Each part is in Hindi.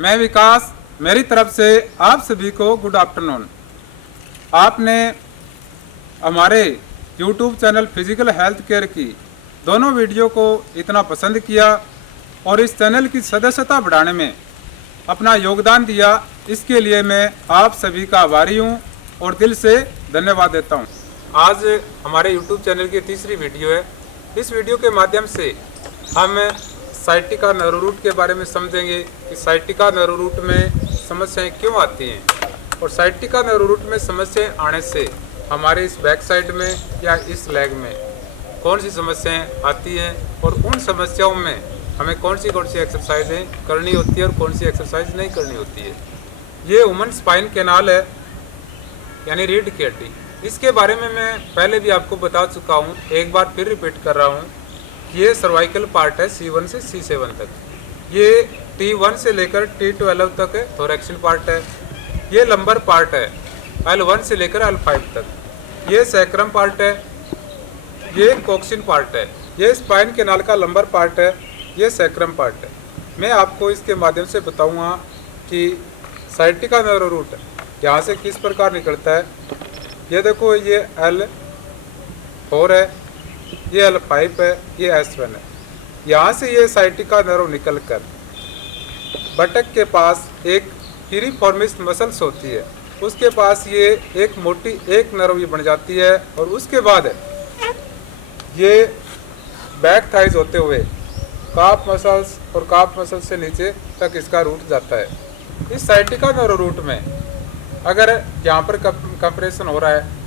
मैं विकास, मेरी तरफ से आप सभी को गुड आफ्टरनून। आपने हमारे YouTube channel physical health care की दोनों वीडियो को इतना पसंद किया और इस चैनल की सदस्यता बढ़ाने में अपना योगदान दिया, इसके लिए मैं आप सभी का आभारी हूं और दिल से धन्यवाद देता हूं। आज हमारे YouTube चैनल की तीसरी वीडियो है। इस वीडियो के माध्यम से हम साइटिका नर्व के बारे में समझेंगे कि साइटिका नर्व में समस्याएं क्यों आती हैं और साइटिका नर्व में समस्याएं आने से हमारे इस बैक साइड में या इस लेग में कौन सी समस्याएं आती हैं और उन समस्याओं में हमें कौन सी एक्सरसाइजें करनी होती है और कौन सी एक्सरसाइज नहीं करनी होती है। ये ह्यूमन स्पाइन कैनाल है, यानी रीढ़ की हड्डी। इसके बारे में मैं पहले भी आपको बता चुका हूँ, एक बार फिर रिपीट कर रहा हूँ। ये सर्वाइकल पार्ट है C1 से C7 तक। ये T1 से लेकर T12 तक है, थोरैक्सियल पार्ट है। ये लंबर पार्ट है L1 से लेकर L5 तक। ये सैक्रम पार्ट है, ये कोक्सिन पार्ट है। ये स्पाइन कैनाल का लंबर पार्ट है, ये सैक्रम पार्ट है। मैं आपको इसके माध्यम से बताऊंगा कि साइटिका नर्व रूट यहाँ से किस प्रकार निकलता है। ये देखो, ये L4 है, ये L5 है, ये S1 है। यहाँ से ये साइटिका नर्व निकलकर बटक के पास एक पीरिफॉर्मिस मसल्स होती है, उसके पास ये एक मोटी एक नर्व ये बन जाती है और उसके बाद ये बैक थाइज होते हुए काफ मसल्स और काफ मसल्स से नीचे तक इसका रूट जाता है। इस साइटिका नर्व रूट में अगर यहाँ पर कंप्रेशन हो रहा है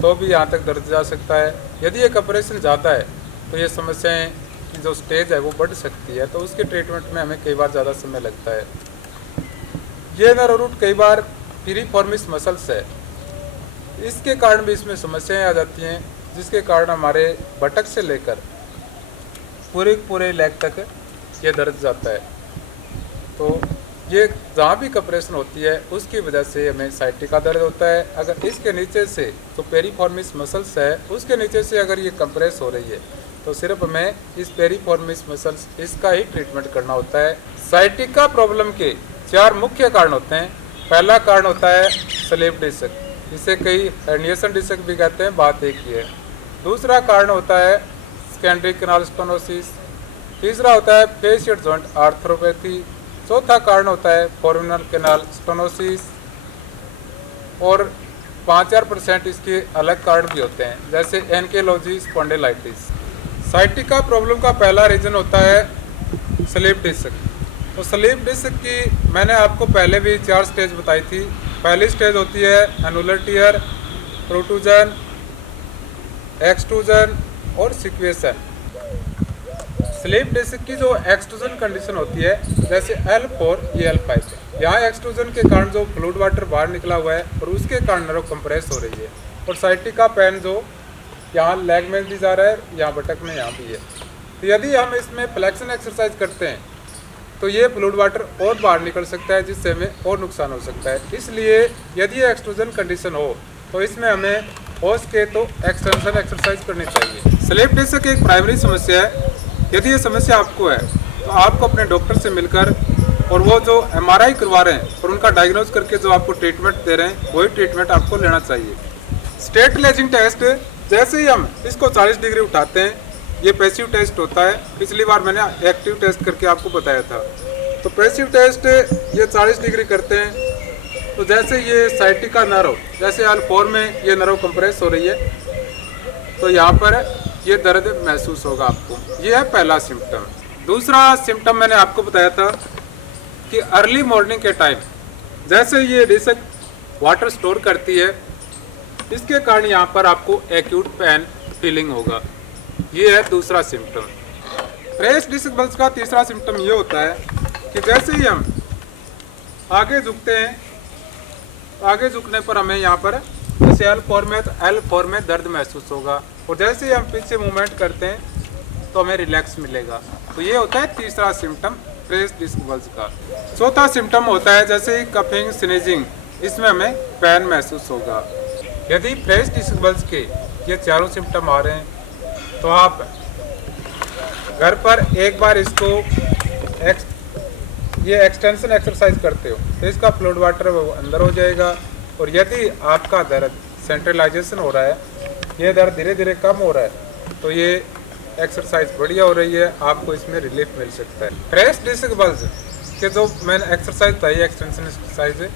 तो भी यहाँ तक दर्द जा सकता है। यदि ये कंप्रेशन ज़्यादा है तो ये समस्याएं की जो स्टेज है वो बढ़ सकती है, तो उसके ट्रीटमेंट में हमें कई बार ज़्यादा समय लगता है। ये नर्व रूट कई बार पीरिफॉर्मिस मसल्स है, इसके कारण भी इसमें समस्याएं आ जाती हैं, जिसके कारण हमारे बटक से लेकर पूरे लेग तक ये दर्द जाता है। तो ये जहाँ भी कंप्रेशन होती है उसकी वजह से हमें साइटिका दर्द होता है। अगर इसके नीचे से तो पेरिफॉर्मिस मसल्स है, उसके नीचे से अगर ये कंप्रेस हो रही है तो सिर्फ हमें इस पेरिफॉर्मिस मसल्स इसका ही ट्रीटमेंट करना होता है। साइटिका प्रॉब्लम के 4 मुख्य कारण होते हैं। पहला कारण होता है स्लीप डिस्क, जिसे कई हर्निएशन डिस्क भी कहते हैं, बात एक ही है। दूसरा कारण होता है सेकेंडरी कैनाल स्टेनोसिस। तीसरा होता है फेशियल जॉइंट आर्थ्रोपैथी। चौथा कारण होता है फोरामिनल कैनाल स्टेनोसिस। और 5-4% इसके अलग कारण भी होते हैं, जैसे एनकेलोजी स्पॉन्डिलाइटिस। साइटिका प्रॉब्लम का पहला रीजन होता है स्लीप डिस्क। तो स्लीप डिस्क की मैंने आपको पहले भी 4 स्टेज बताई थी। पहली स्टेज होती है एनुलर टियर, प्रोट्रूजन, एक्सट्रूजन और सिक्वेशन। स्लीप डिस्क की जो एक्सट्रूजन कंडीशन होती है, जैसे L4 ये L5, यहाँ एक्सट्रूजन के कारण जो फ्लूइड वाटर बाहर निकला हुआ है और उसके कारण नर्व कंप्रेस हो रही है। और साइटिका पेन जो यहाँ लेग में भी जा रहा है, यहाँ बटक में यहाँ भी है। तो यदि हम इसमें फ्लेक्शन एक्सरसाइज करते हैं तो ये फ्लूइड वाटर और बाहर निकल सकता है, जिससे हमें और नुकसान हो सकता है। इसलिए यदि एक्सट्रूजन कंडीशन हो तो इसमें हमें हो सके तो एक्सटेंशन एक्सरसाइज करनी चाहिए। स्लीप डिस्क एक प्राइमरी समस्या है। यदि ये समस्या आपको है तो आपको अपने डॉक्टर से मिलकर और वो जो MRI करवा रहे हैं और उनका डायग्नोज करके जो आपको ट्रीटमेंट दे रहे हैं वही ट्रीटमेंट आपको लेना चाहिए। स्टेट लेजिंग टेस्ट, जैसे ही हम इसको 40 डिग्री उठाते हैं, ये पैसिव टेस्ट होता है। पिछली बार मैंने एक्टिव टेस्ट करके आपको बताया था। तो पैसिव टेस्ट ये 40 डिग्री करते हैं, तो जैसे ये साइटिका नर्व, जैसे L4 में ये नर्व कंप्रेस हो रही है तो यहाँ पर ये दर्द महसूस होगा आपको। ये है पहला सिम्टम। दूसरा सिम्टम मैंने आपको बताया था कि अर्ली मॉर्निंग के टाइम जैसे ये डिस्क वाटर स्टोर करती है, इसके कारण यहाँ पर आपको एक्यूट पेन फीलिंग होगा। ये है दूसरा सिम्टम। प्रेस डिस्क बल्ज का तीसरा सिम्टम ये होता है कि जैसे ही हम आगे झुकते हैं, आगे झुकने पर हमें यहाँ पर जैसे L4 में दर्द महसूस होगा और जैसे ही हम पीछे मूवमेंट करते हैं तो हमें रिलैक्स मिलेगा। तो ये होता है तीसरा सिम्टम प्रेस डिस्क बल्ज का। चौथा सिम्टम होता है जैसे कफिंग स्नीजिंग, इसमें हमें पेन महसूस होगा। यदि प्रेस डिस्क बल्ज के ये चारों सिम्टम आ रहे हैं तो आप घर पर एक बार इसको ये एक्सटेंशन एक्सरसाइज करते हो तो इसका फ्लूइड वाटर वो अंदर हो जाएगा। और यदि आपका दर्द सेंट्रलाइजेशन हो रहा है, ये दर्द धीरे धीरे कम हो रहा है, तो ये एक्सरसाइज बढ़िया हो रही है, आपको इसमें रिलीफ मिल सकता है। फ्रेश डिस्क बल्ज के जो मैंने एक्सरसाइज बताई एक्सटेंशन एक्सरसाइज है,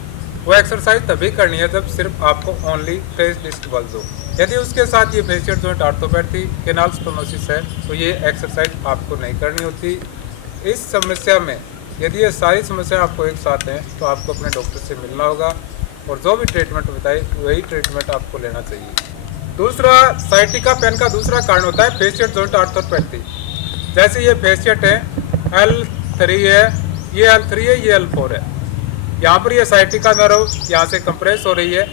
वो एक्सरसाइज तभी करनी है जब सिर्फ आपको ओनली फ्रेश डिस्क बल्ज हो। यदि उसके साथ ये फेशियल जॉइंट आर्थोपैथी केनाल स्टोनोसिस है तो ये एक्सरसाइज आपको नहीं करनी होती। इस समस्या में यदि ये सारी समस्या आपको एक साथ हैं तो आपको अपने डॉक्टर से मिलना होगा और जो भी ट्रीटमेंट बताए वही ट्रीटमेंट आपको लेना चाहिए। दूसरा साइटिका पेन का दूसरा कारण होता है फेशियल जॉइंट आर्थोपैथी। जैसे ये फेशियल है L3 है, ये L3 है, ये L4 है। यहाँ पर ये साइटिका नर्व यहाँ से कंप्रेस हो रही है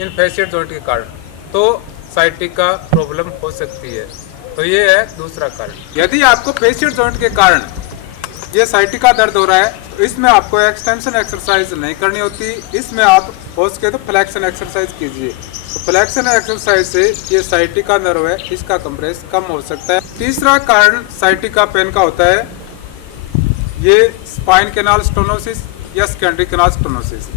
इन फेशियल जॉइंट के कारण, तो साइटिका प्रॉब्लम हो सकती है। तो ये है दूसरा कारण। यदि आपको फेशियल जॉइंट के कारण ये साइटिका दर्द हो रहा है तो इसमें आपको एक्सटेंशन एक्सरसाइज नहीं करनी होती, इसमें आप हो सके तो फ्लेक्शन एक्सरसाइज कीजिए। तो फ्लेक्शन एक्सरसाइज से ये साइटिका नर्व है इसका कंप्रेस कम हो सकता है। तीसरा कारण साइटिका पेन का होता है ये स्पाइन केनाल स्टोनोसिस या सेकेंडरी केनाल स्टोनोसिस।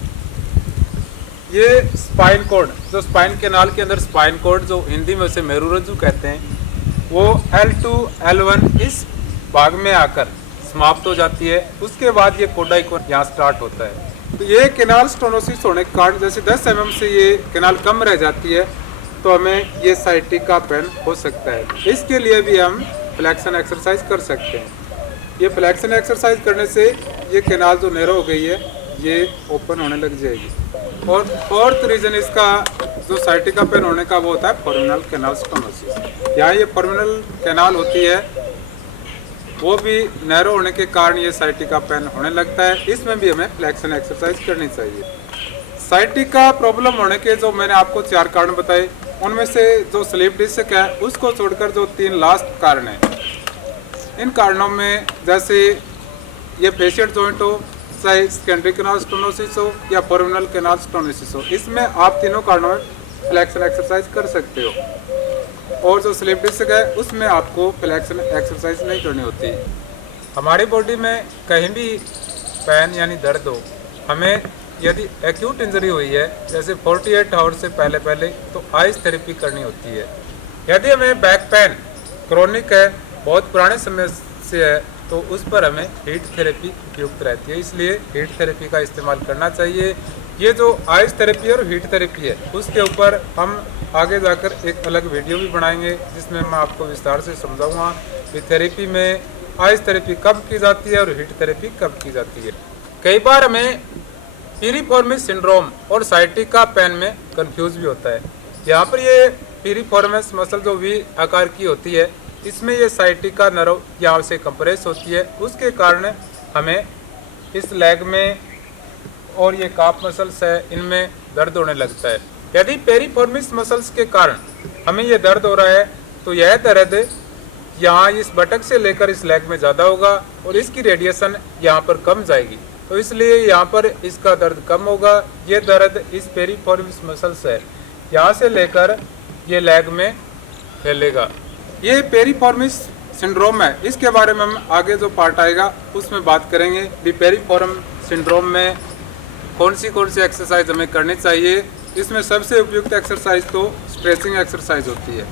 ये स्पाइन कोड, जो स्पाइन केनाल के अंदर स्पाइन कोड जो हिंदी में उसे मेरुरज्जु कहते हैं, वो L2 L1 इस भाग में आकर समाप्त हो जाती है। उसके बाद ये कोडाइकोन यहाँ स्टार्ट होता है। तो ये केनाल स्टोनोसिस होने के कारण जैसे 10 mm से ये केनाल कम रह जाती है तो हमें ये साइटिका पेन हो सकता है। इसके लिए भी हम फ्लेक्शन एक्सरसाइज कर सकते हैं। ये फ्लेक्शन एक्सरसाइज करने से ये केनाल जो नैरो हो गई है ये ओपन होने लग जाएगी। और फोर्थ रीजन इसका जो साइटिका पेन होने का वो होता है फोर्मिनल केनाल स्टोनोसिस। यहाँ ये फोर्मिनल केनाल होती है, वो भी नैरो होने के कारण ये साइटिका पेन होने लगता है। इसमें भी हमें फ्लेक्शन एक्सरसाइज करनी चाहिए। साइटिका प्रॉब्लम होने के जो मैंने आपको 4 कारण बताए, उनमें से जो स्लीप डिस्क है उसको छोड़कर जो 3 लास्ट कारण है, इन कारणों में जैसे ये फेशियल जॉइंट हो, चाहे सेकेंडरी केनाल स्टोनोसिस हो या फोर्मिनल केनाल स्टोनोसिस हो, इसमें आप तीनों कारणों में फ्लेक्शन एक्सरसाइज कर सकते हो। और जो स्लिप डिस्क है उसमें आपको फ्लेक्शन एक्सरसाइज नहीं करनी होती। हमारी बॉडी में कहीं भी पेन यानी दर्द हो, हमें यदि एक्यूट इंजरी हुई है जैसे 48 आवर्स से पहले तो आइस थेरेपी करनी होती है। यदि हमें बैक पेन क्रोनिक है, बहुत पुराने समय से है, तो उस पर हमें हीट थेरेपी उपयुक्त रहती है, इसलिए हीट थेरेपी का इस्तेमाल करना चाहिए। ये जो आइस थेरेपी और हीट थेरेपी है उसके ऊपर हम आगे जाकर एक अलग वीडियो भी बनाएंगे जिसमें मैं आपको विस्तार से समझाऊंगा कि थेरेपी में आइस थेरेपी कब की जाती है और हीट थेरेपी कब की जाती है। कई बार हमें पीरिफॉर्मिस सिंड्रोम और साइटिका पेन में कंफ्यूज भी होता है। यहाँ पर ये पीरिफॉर्मिस मसल जो वी आकार की होती है, इसमें ये साइटिका नर्व यहाँ से कंप्रेस होती है, उसके कारण हमें इस लेग में और ये काफ मसल्स है इनमें दर्द होने लगता है। यदि पेरिफॉर्मिस मसल्स के कारण हमें ये दर्द हो रहा है तो यह दर्द यहाँ इस बटक से लेकर इस लेग में ज़्यादा होगा और इसकी रेडिएशन यहाँ पर कम जाएगी, तो इसलिए यहाँ पर इसका दर्द कम होगा। ये दर्द इस पेरिफॉर्मिस मसल्स है यहाँ से लेकर ये लेग में फैलेगा। ये पेरिफॉर्मिस सिंड्रोम है, इसके बारे में हम आगे जो पार्ट आएगा उसमें बात करेंगे कि पेरिफॉर्म सिंड्रोम में कौन सी एक्सरसाइज हमें करनी चाहिए। इसमें सबसे उपयुक्त एक्सरसाइज तो स्ट्रेचिंग एक्सरसाइज होती है।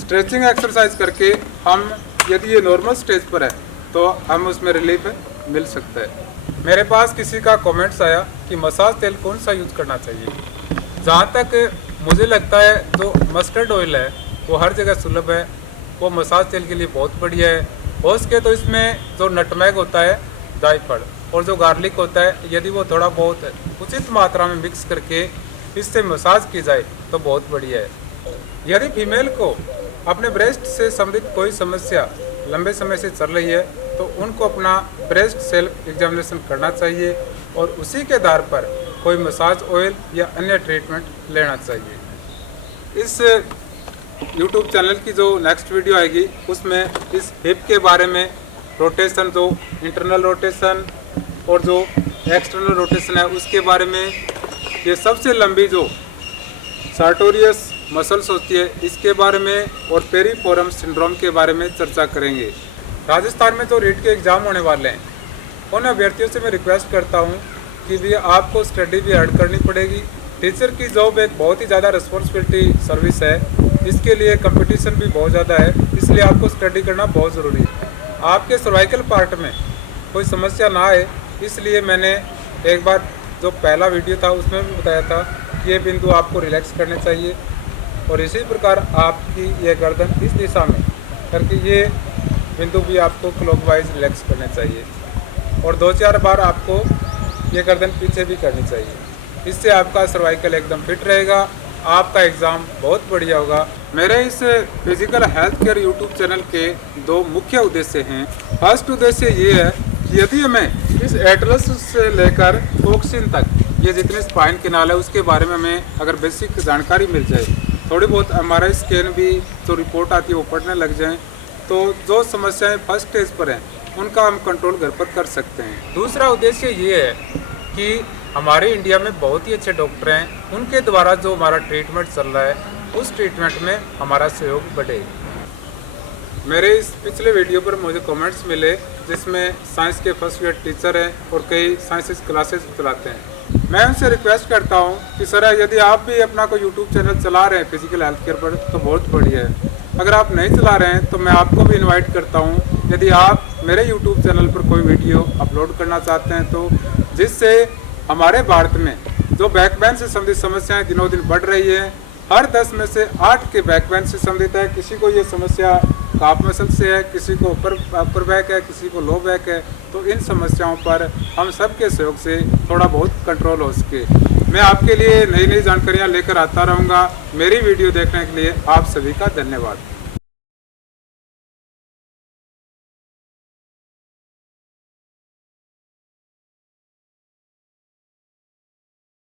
स्ट्रेचिंग एक्सरसाइज करके हम यदि ये नॉर्मल स्टेज पर है तो हम उसमें रिलीफ मिल सकता है। मेरे पास किसी का कमेंट्स आया कि मसाज तेल कौन सा यूज़ करना चाहिए। जहाँ तक मुझे लगता है जो मस्टर्ड ऑयल है वो हर जगह सुलभ है, वो मसाज तेल के लिए बहुत बढ़िया है। हो सके तो इसमें जो नटमैग होता है, जायफल और जो गार्लिक होता है, यदि वो थोड़ा बहुत उचित मात्रा में मिक्स करके इससे मसाज की जाए तो बहुत बढ़िया है। यदि फीमेल को अपने ब्रेस्ट से संबंधित कोई समस्या लंबे समय से चल रही है तो उनको अपना ब्रेस्ट सेल्फ एग्जामिनेशन करना चाहिए और उसी के आधार पर कोई मसाज ऑयल या अन्य ट्रीटमेंट लेना चाहिए। इस YouTube चैनल की जो नेक्स्ट वीडियो आएगी उसमें इस हिप के बारे में रोटेशन, जो इंटरनल रोटेशन और जो एक्सटर्नल रोटेशन है उसके बारे में, ये सबसे लंबी जो सार्टोरियस मसल्स होती है इसके बारे में और पेरिफॉर्म सिंड्रोम के बारे में चर्चा करेंगे। राजस्थान में जो रीट के एग्ज़ाम होने वाले हैं उन अभ्यर्थियों से मैं रिक्वेस्ट करता हूँ कि भी आपको स्टडी भी ऐड करनी पड़ेगी। टीचर की जॉब एक बहुत ही ज़्यादा रिस्पॉन्सिबिलिटी सर्विस है, इसके लिए कंपटीशन भी बहुत ज़्यादा है, इसलिए आपको स्टडी करना बहुत ज़रूरी है। आपके सर्वाइकल पार्ट में कोई समस्या ना आए, इसलिए मैंने एक बार जो पहला वीडियो था उसमें भी बताया था कि ये बिंदु आपको रिलैक्स करने चाहिए, और इसी प्रकार आपकी ये गर्दन इस दिशा में करके ये बिंदु भी आपको क्लॉकवाइज रिलैक्स करने चाहिए, और 2-4 बार आपको ये गर्दन पीछे भी करनी चाहिए। इससे आपका सर्वाइकल एकदम फिट रहेगा, आपका एग्ज़ाम बहुत बढ़िया होगा। मेरे इस physical health care YouTube channel के 2 मुख्य उद्देश्य हैं। फर्स्ट उद्देश्य ये है कि यदि हमें इस एटलस से लेकर कोक्सिन तक ये जितने स्पाइन कैनाल है उसके बारे में हमें अगर बेसिक जानकारी मिल जाए, थोड़ी बहुत MRI स्कैन भी जो रिपोर्ट आती है वो पढ़ने लग जाएं, तो जो समस्याएं फर्स्ट स्टेज पर हैं उनका हम कंट्रोल घर पर कर सकते हैं। दूसरा उद्देश्य ये है कि हमारे इंडिया में बहुत ही अच्छे डॉक्टर हैं, उनके द्वारा जो हमारा ट्रीटमेंट चल रहा है उस ट्रीटमेंट में हमारा सहयोग बढ़े। मेरे इस पिछले वीडियो पर मुझे कमेंट्स मिले जिसमें साइंस के फर्स्ट ईयर टीचर हैं और कई साइंस क्लासेस चलाते हैं। मैं उनसे रिक्वेस्ट करता हूं कि सर यदि आप भी अपना कोई यूट्यूब चैनल चला रहे हैं फिजिकल हेल्थ केयर पर तो बहुत बढ़िया है। अगर आप नहीं चला रहे हैं तो मैं आपको भी इनवाइट करता हूं, यदि आप मेरे यूट्यूब चैनल पर कोई वीडियो अपलोड करना चाहते हैं तो जिससे हमारे भारत में जो बैकबेन से संबंधित समस्याएं दिनों दिन बढ़ रही है, हर 10 में से 8 के बैकबेन से संबंधित है। किसी को ये समस्या काफ मसल से है, किसी को अपर बैक है, किसी को लो बैक है, तो इन समस्याओं पर हम सबके सहयोग से थोड़ा बहुत कंट्रोल हो सके। मैं आपके लिए नई नई जानकारियाँ लेकर आता रहूँगा। मेरी वीडियो देखने के लिए आप सभी का धन्यवाद।